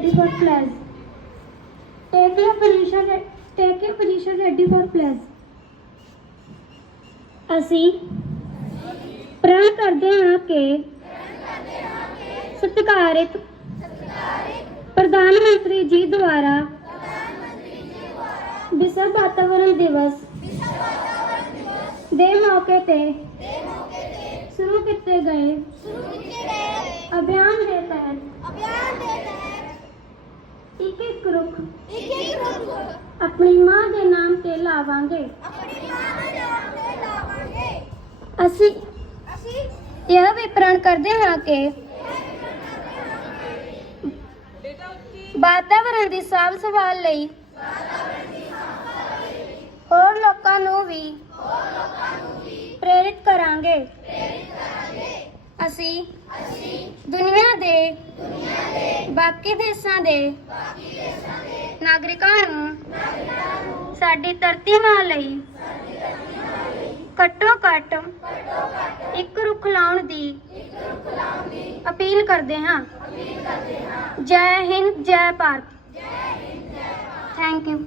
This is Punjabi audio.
ready for flags. Take your position. Take your position ready for flags. ਅਸੀਂ ਪ੍ਰਣ ਕਰਦੇ ਹਾਂ ਕਿ ਸਤਿਕਾਰਿਤ ਪ੍ਰਧਾਨ ਮੰਤਰੀ ਜੀ ਦੁਆਰਾ ਵਿਸ਼ਵ ਵਾਤਾਵਰਣ ਦਿਵਸ ਦੇ ਮੌਕੇ ਤੇ ਸ਼ੁਰੂ ਕੀਤੇ ਗਏ ਅਭਿਆਨ ਦੇ ਤਹਿਤ ਇੱਕ ਇੱਕ ਰੁੱਖ ਆਪਣੀ ਮਾਂ ਦੇ ਨਾਮ ਤੇ ਲਾਵਾਂਗੇ। ਅਸੀਂ ਇਹ ਵੀ ਕਰਦੇ ਹਾਂ ਕਿ ਵਾਤਾਵਰਣ ਦੀ ਸਾਂਭ ਸੰਭਾਲ ਲਈ ਹੋਰ ਲੋਕਾਂ ਨੂੰ ਵੀ ਪ੍ਰੇਰਿਤ ਕਰਾਂਗੇ। ਅਸੀਂ ਦੁਨੀਆ ਦੇ ਬਾਕੀ ਦੇਸ਼ਾਂ ਦੇ ਨਾਗਰਿਕਾਂ ਨੂੰ ਸਾਡੀ ਧਰਤੀ ਮਾਂ ਲਈ ਘੱਟੋ ਘੱਟ ਇੱਕ ਰੁੱਖ ਲਾਉਣ ਦੀ ਅਪੀਲ ਕਰਦੇ ਹਾਂ। ਜੈ ਹਿੰਦ, ਜੈ ਭਾਰਤ। Thank you